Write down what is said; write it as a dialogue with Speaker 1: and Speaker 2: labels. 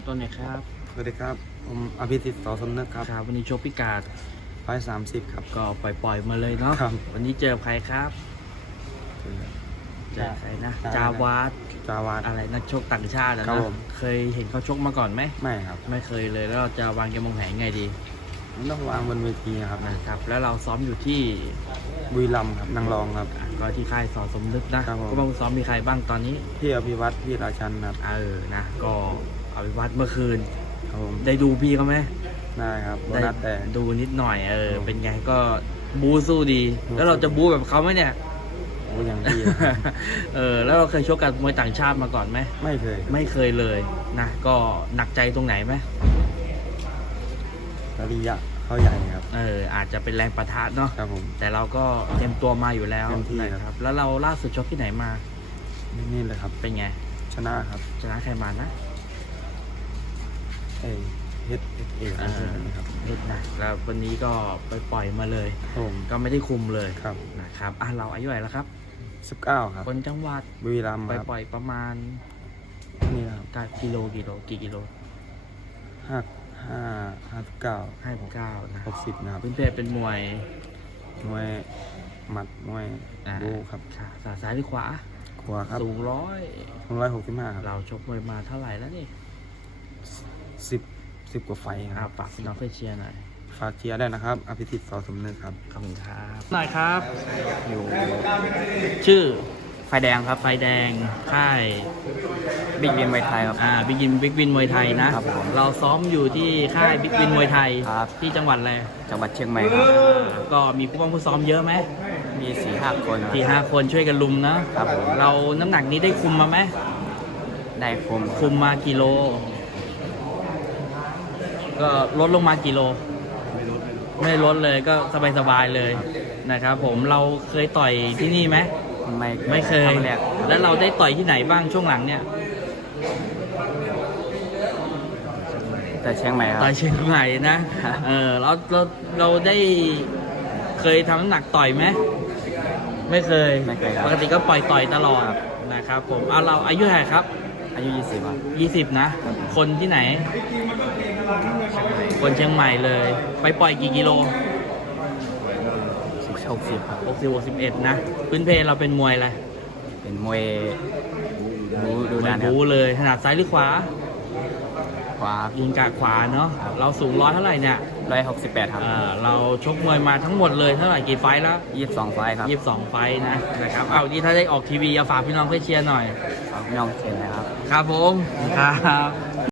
Speaker 1: ตัวไหนครับ
Speaker 2: สวัสดีครับผมอภิสิทธิ์ สอสมนึกครับ
Speaker 1: ครับวันนี้โชว์พิกาด
Speaker 2: 130ครับ
Speaker 1: ก็ปล่อยมาเลยเนาะ
Speaker 2: ครับ
Speaker 1: วันนี้เจอใครครับเจอใครนะจาวาดอะไรนักชกต่างชาตินะครับเคยเห็นเขาชกมาก่อนไหม
Speaker 2: ไม่ครับ
Speaker 1: ไม่เคยเลยแล้วเราจะวางเกมวางแผนไงดี
Speaker 2: ต้องวางบนเวทีครับ
Speaker 1: นะครับแล้วเราซ้อมอยู่ที่
Speaker 2: บุรีรัมย์ครับนางรองครับ
Speaker 1: ก็ที่ค่ายสอสมนึกนะครับก็บ้างซ้อมมีใครบ้างตอนนี้
Speaker 2: พี่อภิวัตรพี่ราชันครับ
Speaker 1: นะก็อภิวัตรเมื่อคืน
Speaker 2: ครับผม
Speaker 1: ได้ดูพี่เขาไหม
Speaker 2: ได้ครับได้แต่
Speaker 1: ดูนิดหน่อยเป็นไงก็บูสู้ดีแล้วเราจะบูแบบเขาไหมเนี่ย
Speaker 2: โอ้ยังดี
Speaker 1: แล้วเราเคยชกกับมวยต่างชาติมาก่อนไหม
Speaker 2: ไม่เค
Speaker 1: ยเลยนะก็หนักใจตรงไหนไหม
Speaker 2: ระยะเขาใหญ่ครับ
Speaker 1: อาจจะเป็นแรงประทะเนาะ
Speaker 2: ครับผม
Speaker 1: แต่เราก็เตรียมตัวมาอยู่แล้ว
Speaker 2: นะครับ
Speaker 1: แล้วเราล่าสุดชกที่ไหนมา
Speaker 2: นี่เลยครับ
Speaker 1: เป็นไง
Speaker 2: ชนะครับ
Speaker 1: ชนะใครมานะ
Speaker 2: เฮด
Speaker 1: ครับเฮดนะแล้ววันนี้ก็ไปปล่อยมาเลยก็ไม่ได้คุมเลยนะครับเราอายุเท่าไหร่แล้วครับ
Speaker 2: 19ครับ
Speaker 1: คนจังหวัด
Speaker 2: บุรีรัมย์
Speaker 1: ไปปล่อยประมาณ
Speaker 2: นี่ครับ
Speaker 1: กี่กิโล
Speaker 2: 59
Speaker 1: นะ
Speaker 2: 60นะครับ
Speaker 1: พื้นเพเป็นมวย
Speaker 2: หมัดมวยบูครับ
Speaker 1: ซ้ายหรือขวา
Speaker 2: ครับ
Speaker 1: สูง
Speaker 2: 165ครับ
Speaker 1: เราชกมวยมาเท่าไหร่แล้วนี่
Speaker 2: 10กว่าไฟครับ
Speaker 1: ฝากพี่น้องเพื่อเชียร์หน่อย
Speaker 2: ฝากเชียร์ได้นะครับอภิสิทธิ์ สอสมนึกครับ
Speaker 1: ขอบคุณครับหน่อยครับ
Speaker 2: อยู่
Speaker 1: ชื่อ
Speaker 2: ไฟแดงครับ
Speaker 1: ไฟแดงค่าย
Speaker 2: บิ๊กวินมวยไทยครับ
Speaker 1: บิ๊กวินมวยไทยนะครับเราซ้อมอยู่ที่ค่ายบิ๊กวินมวยไทยที่จังหวัดอะไร
Speaker 2: จังหวัดเชียงใหม่ครับ
Speaker 1: ก็มีผู้ซ้อมเยอะไหม
Speaker 2: มี 4-5 คน
Speaker 1: ช่วยกันลุมนะครับเราน้ำหนักนี้ได้คุมมาไหม
Speaker 2: ได้
Speaker 1: คุมมากี่โลก็ลดลงมากี่โลไม่ลดเลยก็สบายเลยนะครับผมเราเคยต่อยที่นี่ไหมไม่เคยแล้วเราได้ต่อยที่ไหนบ้างช่วงหลังเนี่ย
Speaker 2: แต่เชียงใหม่ครับ
Speaker 1: ต่อยเชียงใหม่นะเราได้เคยทำน้ำหนักต่อยไหมไม่เคยปกติก็ปล่อยต่อยตลอดนะครับผมเราอายุเท่าไหร่ครับ
Speaker 2: อายุ20ครับ
Speaker 1: 20นะคนที่ไหนคนเชียงใหม่เลยไปปล่อยกี่กิโล
Speaker 2: 60ครับ
Speaker 1: 61นะพื้นเพเราเป็นมวยอะไร
Speaker 2: เป็นมวย
Speaker 1: บูเลยถนัดซ้ายหรือขวายิงกะขวาเนาะเราสูง100เท่าไหร่เนี่ย
Speaker 2: 168ครับ
Speaker 1: เราชกมวยมาทั้งหมดเลยเท่าไหร่กี่ไฟล์แล้ว
Speaker 2: 22ไฟล์ครับ
Speaker 1: 22ไฟล์นะครับที่ถ้าได้ออกทีวีฝากพี่น้องเพื่อเชียร์หน่อย
Speaker 2: ฝากพี่น้องเชียร์นะครับ
Speaker 1: ครับผมครับ